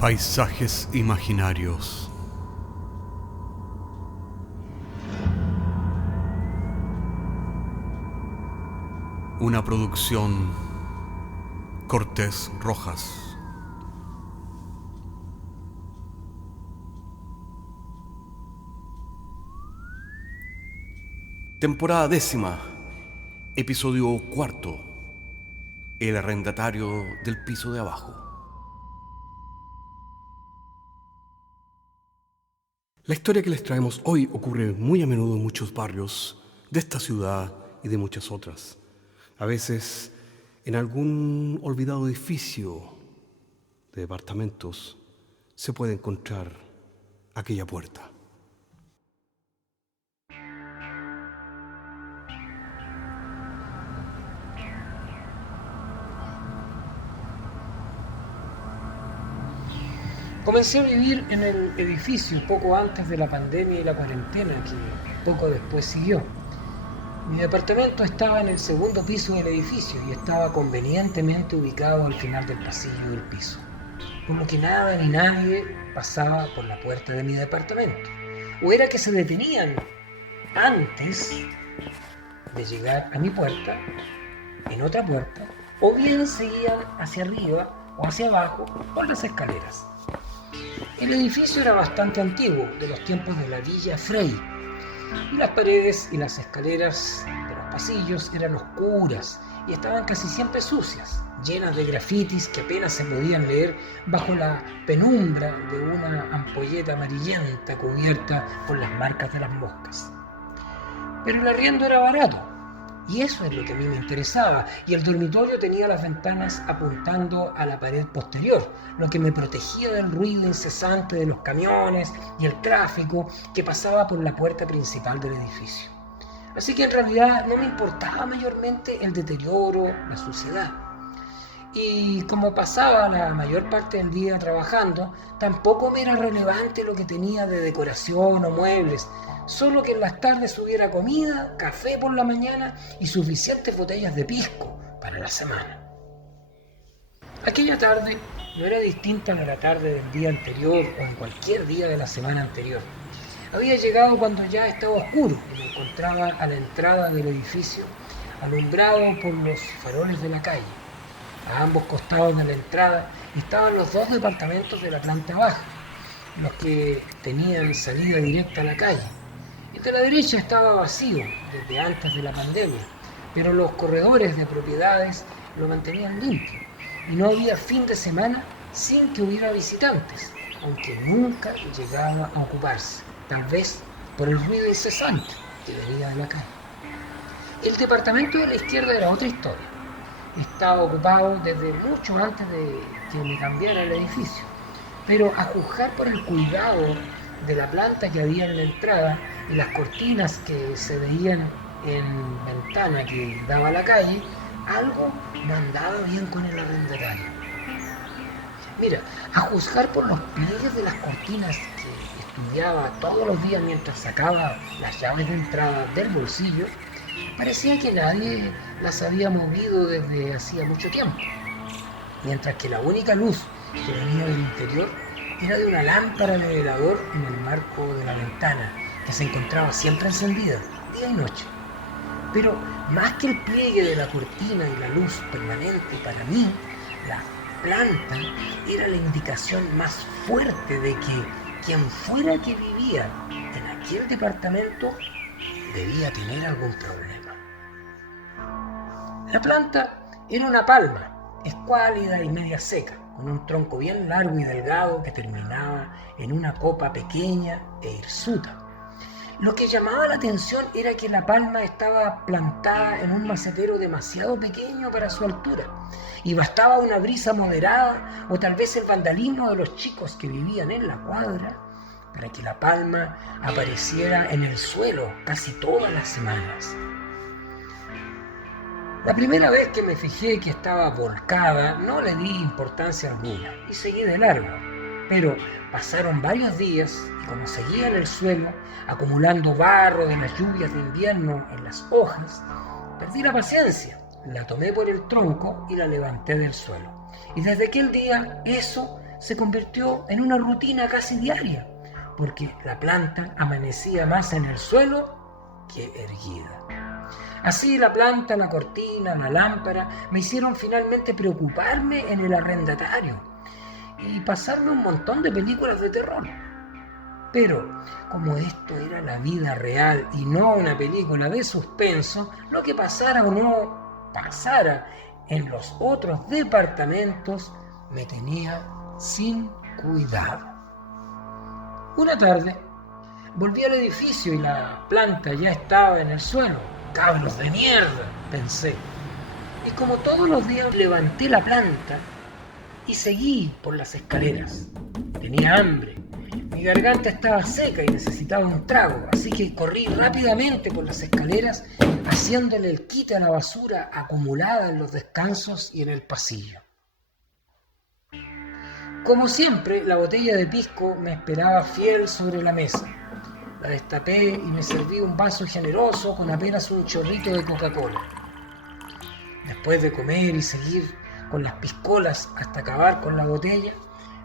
Paisajes imaginarios. Una producción Cortés Rojas. Temporada 10ª, episodio 4. El arrendatario del piso de abajo. La historia que les traemos hoy ocurre muy a menudo en muchos barrios de esta ciudad y de muchas otras. A veces, en algún olvidado edificio de departamentos, se puede encontrar aquella puerta. Comencé a vivir en el edificio poco antes de la pandemia y la cuarentena que poco después siguió. Mi departamento estaba en el segundo piso del edificio y estaba convenientemente ubicado al final del pasillo del piso, por lo que nada ni nadie pasaba por la puerta de mi departamento. O era que se detenían antes de llegar a mi puerta, en otra puerta, o bien seguían hacia arriba o hacia abajo por las escaleras. El edificio era bastante antiguo, de los tiempos de la Villa Frey, y las paredes y las escaleras de los pasillos eran oscuras y estaban casi siempre sucias, llenas de grafitis que apenas se podían leer bajo la penumbra de una ampolleta amarillenta cubierta por las marcas de las moscas. Pero el arriendo era barato, y eso es lo que a mí me interesaba, y el dormitorio tenía las ventanas apuntando a la pared posterior, lo que me protegía del ruido incesante de los camiones y el tráfico que pasaba por la puerta principal del edificio. Así que en realidad no me importaba mayormente el deterioro, la suciedad. Y como pasaba la mayor parte del día trabajando, tampoco me era relevante lo que tenía de decoración o muebles, solo que en las tardes hubiera comida, café por la mañana y suficientes botellas de pisco para la semana. Aquella tarde no era distinta de la tarde del día anterior o de cualquier día de la semana anterior. Había llegado cuando ya estaba oscuro y me encontraba a la entrada del edificio, alumbrado por los faroles de la calle. A ambos costados de la entrada estaban los dos departamentos de la planta baja, los que tenían salida directa a la calle. El de la derecha estaba vacío desde antes de la pandemia, pero los corredores de propiedades lo mantenían limpio y no había fin de semana sin que hubiera visitantes, aunque nunca llegaba a ocuparse, tal vez por el ruido incesante que venía de la calle. El departamento de la izquierda era otra historia. Estaba ocupado desde mucho antes de que me cambiara el edificio, pero a juzgar por el cuidado de la planta que había en la entrada y las cortinas que se veían en ventana que daba a la calle, algo no andaba bien con el arrendatario. Mira, a juzgar por los pliegues de las cortinas que estudiaba todos los días mientras sacaba las llaves de entrada del bolsillo, parecía que nadie las había movido desde hacía mucho tiempo, mientras que la única luz que venía del interior era de una lámpara de velador en el marco de la ventana, que se encontraba siempre encendida, día y noche. Pero más que el pliegue de la cortina y la luz permanente, para mí, la planta era la indicación más fuerte de que quien fuera que vivía en aquel departamento debía tener algún problema. La planta era una palma, escuálida y media seca, con un tronco bien largo y delgado que terminaba en una copa pequeña e hirsuta. Lo que llamaba la atención era que la palma estaba plantada en un macetero demasiado pequeño para su altura, y bastaba una brisa moderada o tal vez el vandalismo de los chicos que vivían en la cuadra para que la palma apareciera en el suelo casi todas las semanas. La primera vez que me fijé que estaba volcada, no le di importancia alguna y seguí de largo. Pero pasaron varios días y como seguía en el suelo, acumulando barro de las lluvias de invierno en las hojas, perdí la paciencia, la tomé por el tronco y la levanté del suelo. Y desde aquel día eso se convirtió en una rutina casi diaria, porque la planta amanecía más en el suelo que erguida. Así la planta, la cortina, la lámpara me hicieron finalmente preocuparme en el arrendatario y pasarme un montón de películas de terror. Pero como esto era la vida real y no una película de suspenso, lo que pasara o no pasara en los otros departamentos me tenía sin cuidado. Una tarde volví al edificio y la planta ya estaba en el suelo. ¡Cabros de mierda!, pensé. Y como todos los días levanté la planta y seguí por las escaleras. Tenía hambre. Mi garganta estaba seca y necesitaba un trago, así que corrí rápidamente por las escaleras, haciéndole el quite a la basura acumulada en los descansos y en el pasillo. Como siempre, la botella de pisco me esperaba fiel sobre la mesa. La destapé y me serví un vaso generoso con apenas un chorrito de Coca-Cola. Después de comer y seguir con las piscolas hasta acabar con la botella,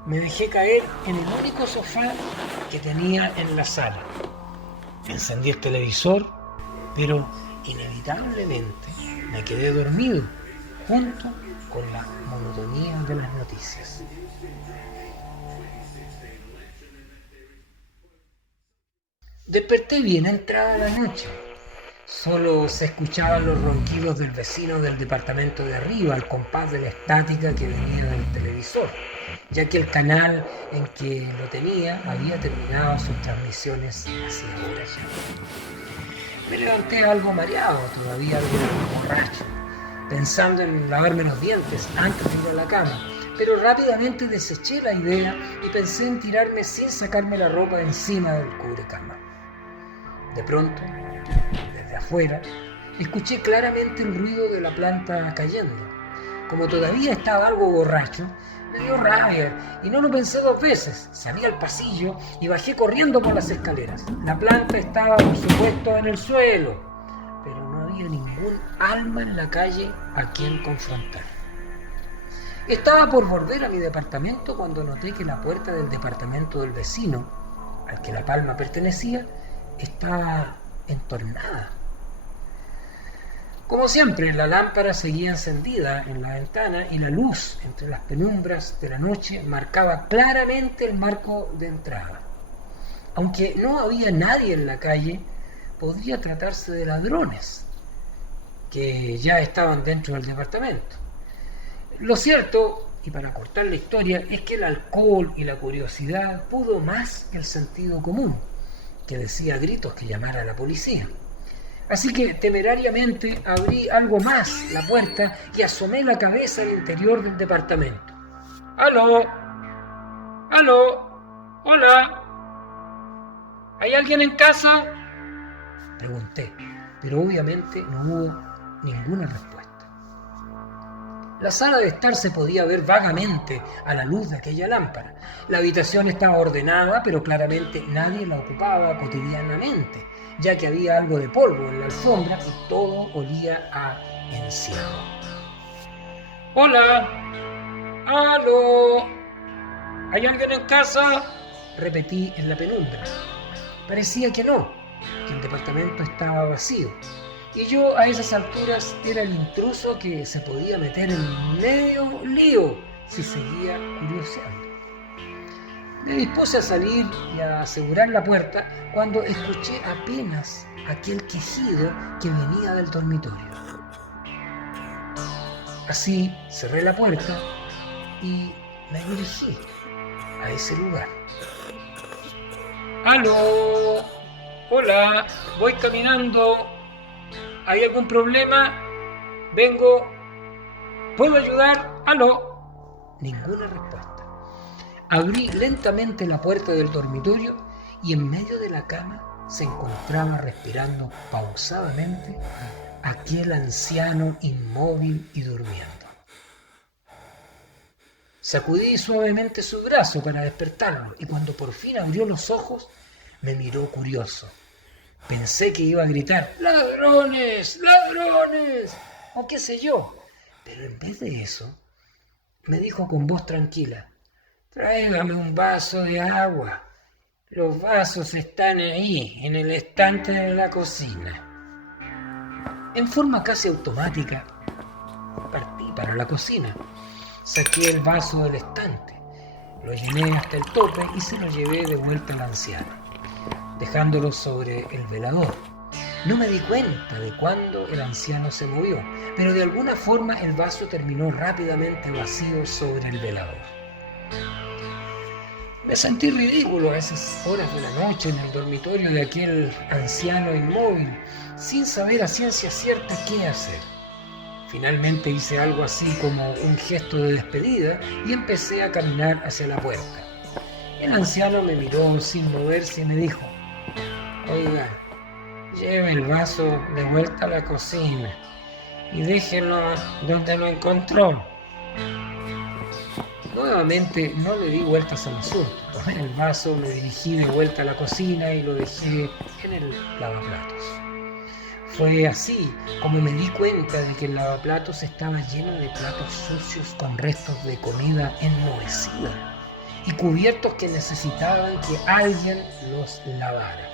me dejé caer en el único sofá que tenía en la sala. Encendí el televisor, pero inevitablemente me quedé dormido junto con la monotonía de las noticias. Desperté bien entrada la noche. Solo se escuchaban los ronquidos del vecino del departamento de arriba al compás de la estática que venía del televisor, ya que el canal en que lo tenía había terminado sus transmisiones hace horas ya. Me levanté algo mareado, todavía algo borracho, pensando en lavarme los dientes antes de ir a la cama, pero rápidamente deseché la idea y pensé en tirarme sin sacarme la ropa encima del cubrecama. De pronto, desde afuera, escuché claramente el ruido de la planta cayendo. Como todavía estaba algo borracho, me dio rabia y no lo pensé dos veces. Salí al pasillo y bajé corriendo por las escaleras. La planta estaba, por supuesto, en el suelo, pero no había ningún alma en la calle a quien confrontar. Estaba por volver a mi departamento cuando noté que la puerta del departamento del vecino, al que la palma pertenecía, estaba entornada. Como siempre, la lámpara seguía encendida en la ventana y la luz entre las penumbras de la noche marcaba claramente el marco de entrada. Aunque no había nadie en la calle, podría tratarse de ladrones que ya estaban dentro del departamento. Lo cierto, y para cortar la historia, es que el alcohol y la curiosidad pudo más que el sentido común, que decía a gritos que llamara a la policía. Así que temerariamente abrí algo más la puerta y asomé la cabeza al interior del departamento. ¡Aló! ¡Aló! ¡Hola! ¿Hay alguien en casa?, pregunté, pero obviamente no hubo ninguna respuesta. La sala de estar se podía ver vagamente a la luz de aquella lámpara. La habitación estaba ordenada, pero claramente nadie la ocupaba cotidianamente, ya que había algo de polvo en la alfombra y todo olía a encierro. ¡Hola! ¡Aló! ¿Hay alguien en casa?, repetí en la penumbra. Parecía que no, que el departamento estaba vacío. Y yo a esas alturas era el intruso que se podía meter en medio lío si seguía curioseando. Me dispuse a salir y a asegurar la puerta cuando escuché apenas aquel quejido que venía del dormitorio. Así cerré la puerta y me dirigí a ese lugar. ¡Aló! ¡Hola! Voy caminando. ¿Hay algún problema? Vengo. ¿Puedo ayudar? ¡Aló! Ninguna respuesta. Abrí lentamente la puerta del dormitorio y en medio de la cama se encontraba respirando pausadamente aquel anciano inmóvil y durmiendo. Sacudí suavemente su brazo para despertarlo y cuando por fin abrió los ojos me miró curioso. Pensé que iba a gritar ¡ladrones! ¡Ladrones! o qué sé yo, pero en vez de eso me dijo con voz tranquila: Tráigame un vaso de agua. Los vasos están ahí, en el estante de la cocina. En forma casi automática, partí para la cocina. Saqué el vaso del estante, lo llené hasta el tope y se lo llevé de vuelta al anciano, dejándolo sobre el velador. No me di cuenta de cuándo el anciano se movió, pero de alguna forma el vaso terminó rápidamente vacío sobre el velador. Me sentí ridículo a esas horas de la noche en el dormitorio de aquel anciano inmóvil, sin saber a ciencia cierta qué hacer. Finalmente hice algo así como un gesto de despedida y empecé a caminar hacia la puerta. El anciano me miró sin moverse y me dijo: «Oiga, lleve el vaso de vuelta a la cocina y déjelo donde lo encontró». Nuevamente no le di vueltas al asunto. Tomé el vaso, me dirigí de vuelta a la cocina y lo dejé en el lavaplatos. Fue así como me di cuenta de que el lavaplatos estaba lleno de platos sucios con restos de comida enmohecida y cubiertos que necesitaban que alguien los lavara.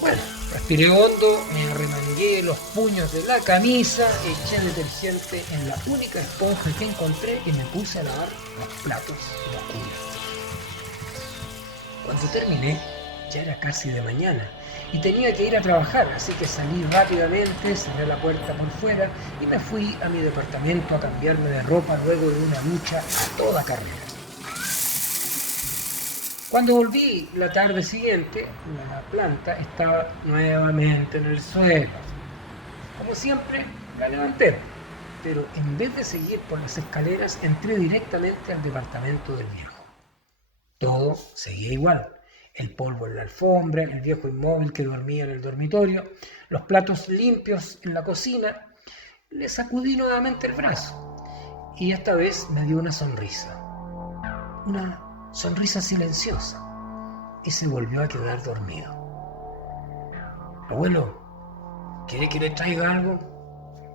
Bueno, respiré hondo, me arremangué los puños de la camisa, eché detergente en la única esponja que encontré y me puse a lavar los platos y los cubiertos. Cuando terminé, ya era casi de mañana y tenía que ir a trabajar, así que salí rápidamente, cerré la puerta por fuera y me fui a mi departamento a cambiarme de ropa luego de una ducha a toda carrera. Cuando volví la tarde siguiente, la planta estaba nuevamente en el suelo. Como siempre, la levanté, pero en vez de seguir por las escaleras, entré directamente al departamento del viejo. Todo seguía igual. El polvo en la alfombra, el viejo inmóvil que dormía en el dormitorio, los platos limpios en la cocina. Le sacudí nuevamente el brazo y esta vez me dio una sonrisa. Una sonrisa silenciosa, y se volvió a quedar dormido. «Abuelo, ¿quiere que le traiga algo?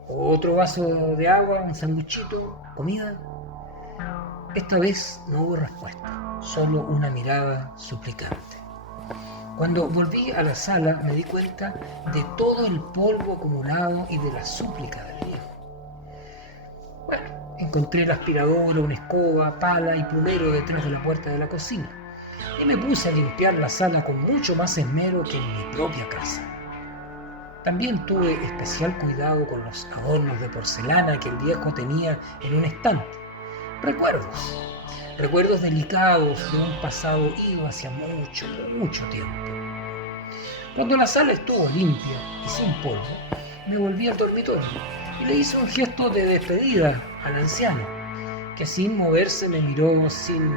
¿Otro vaso de agua, un sanguchito, comida?» Esta vez no hubo respuesta, solo una mirada suplicante. Cuando volví a la sala me di cuenta de todo el polvo acumulado y de la súplica del viejo. Bueno, encontré la aspiradora, una escoba, pala y plumero detrás de la puerta de la cocina y me puse a limpiar la sala con mucho más esmero que en mi propia casa. También tuve especial cuidado con los adornos de porcelana que el viejo tenía en un estante. Recuerdos delicados de un pasado ido hacia mucho tiempo. Cuando la sala estuvo limpia y sin polvo, me volví al dormitorio y le hice un gesto de despedida al anciano, que sin moverse me miró sin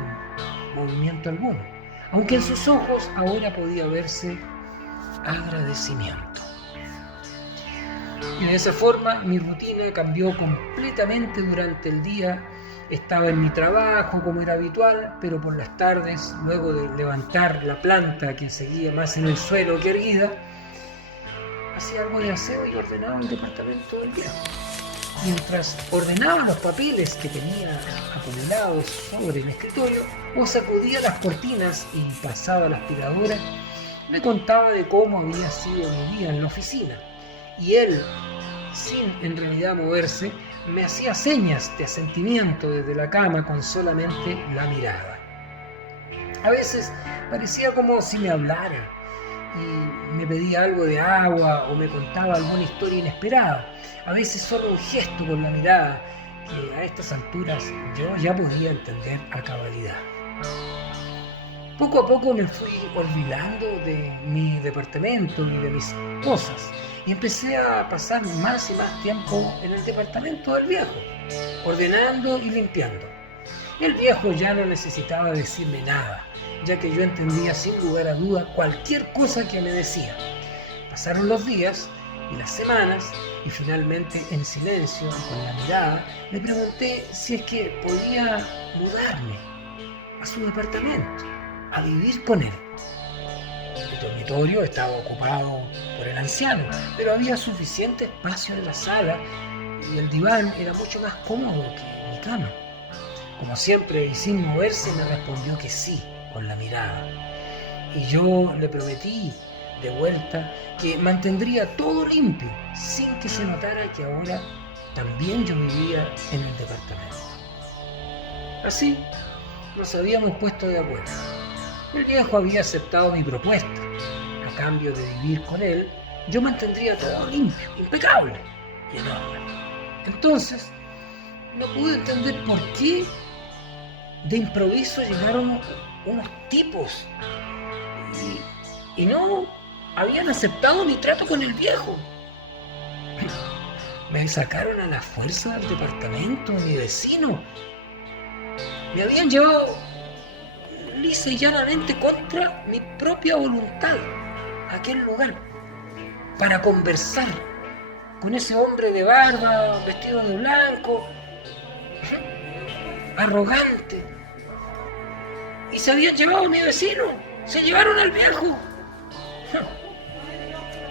movimiento alguno, aunque en sus ojos ahora podía verse agradecimiento. Y de esa forma mi rutina cambió completamente durante el día. Estaba en mi trabajo como era habitual, pero por las tardes, luego de levantar la planta que seguía más en el suelo que erguida, hacía algo de aseo y ordenaba el departamento del viejo. Mientras ordenaba los papeles que tenía acumulados sobre el escritorio, o sacudía las cortinas y pasaba la aspiradora, me contaba de cómo había sido mi día en la oficina. Y él, sin en realidad moverse, me hacía señas de asentimiento desde la cama con solamente la mirada. A veces parecía como si me hablara y me pedía algo de agua o me contaba alguna historia inesperada. A veces solo un gesto con la mirada que a estas alturas yo ya podía entender a cabalidad. Poco a poco me fui olvidando de mi departamento y de mis cosas y empecé a pasar más y más tiempo en el departamento del viejo, ordenando y limpiando. El viejo ya no necesitaba decirme nada, ya que yo entendía sin lugar a duda cualquier cosa que me decía. Pasaron los días y las semanas y finalmente en silencio y con la mirada le pregunté si es que podía mudarme a su departamento, a vivir con él. El dormitorio estaba ocupado por el anciano, pero había suficiente espacio en la sala y el diván era mucho más cómodo que mi cama. como siempre y sin moverse, me respondió que sí, con la mirada. Y yo le prometí de vuelta que mantendría todo limpio, sin que se notara que ahora también yo vivía en el departamento. Así nos habíamos puesto de acuerdo. El viejo había aceptado mi propuesta. A cambio de vivir con él, yo mantendría todo limpio, impecable y en orden. Entonces, no pude entender por qué de improviso llegaron unos tipos y no habían aceptado mi trato con el viejo. Me sacaron a la fuerza del departamento de mi vecino. Me habían llevado lisa y llanamente contra mi propia voluntad a aquel lugar para conversar con ese hombre de barba, vestido de blanco, arrogante. Y se habían llevado a mi vecino, se llevaron al viejo.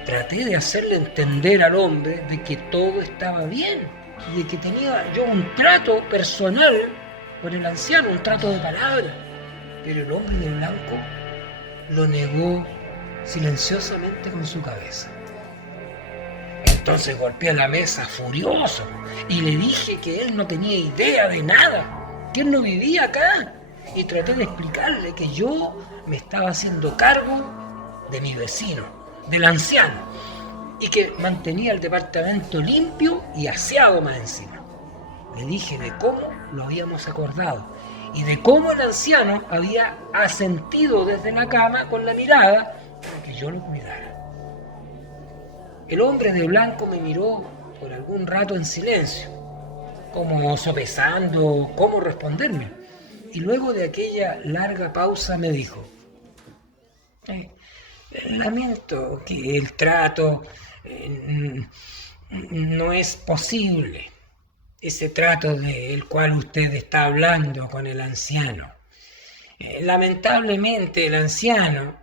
Traté de hacerle entender al hombre de que todo estaba bien, de que tenía yo un trato personal con el anciano, un trato de palabra. Pero el hombre de blanco lo negó silenciosamente con su cabeza. Entonces golpeé la mesa furioso y le dije que él no tenía idea de nada, que él no vivía acá. Y traté de explicarle que yo me estaba haciendo cargo de mi vecino, del anciano, y que mantenía el departamento limpio y aseado más encima. Le dije de cómo lo habíamos acordado y de cómo el anciano había asentido desde la cama con la mirada para que yo lo cuidara. El hombre de blanco me miró por algún rato en silencio, como sopesando cómo responderme, y luego de aquella larga pausa me dijo: lamento que el trato no es posible. Ese trato del cual usted está hablando con el anciano. Lamentablemente el anciano,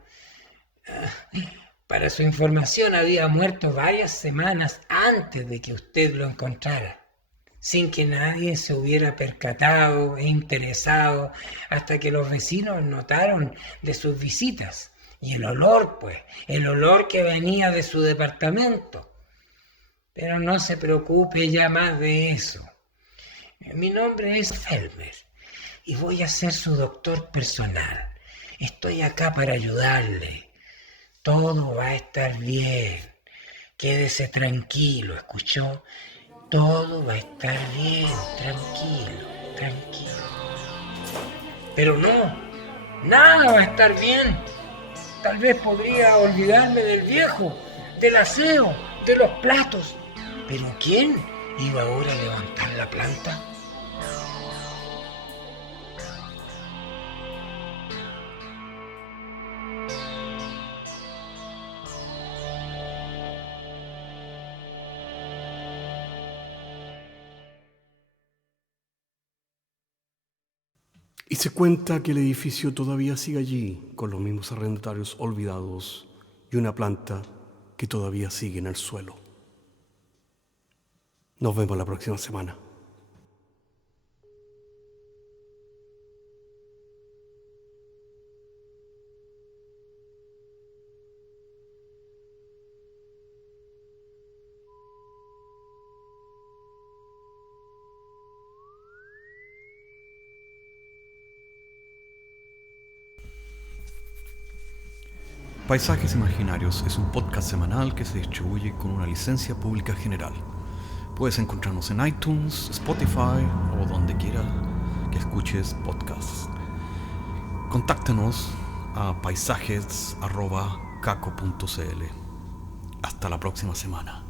para su información, había muerto varias semanas antes de que usted lo encontrara, sin que nadie se hubiera percatado e interesado hasta que los vecinos notaron de sus visitas. Y el olor que venía de su departamento. Pero no se preocupe ya más de eso. Mi nombre es Felmer y voy a ser su doctor personal. Estoy acá para ayudarle. Todo va a estar bien. Quédese tranquilo, ¿escuchó? Todo va a estar bien, tranquilo. Pero no, nada va a estar bien. Tal vez podría olvidarme del viejo, del aseo, de los platos. ¿Pero quién iba ahora a levantar la planta? Y se cuenta que el edificio todavía sigue allí, con los mismos arrendatarios olvidados y una planta que todavía sigue en el suelo. Nos vemos la próxima semana. Paisajes Imaginarios es un podcast semanal que se distribuye con una licencia pública general. Puedes encontrarnos en iTunes, Spotify o donde quiera que escuches podcasts. Contáctanos a paisajes@caco.cl. Hasta la próxima semana.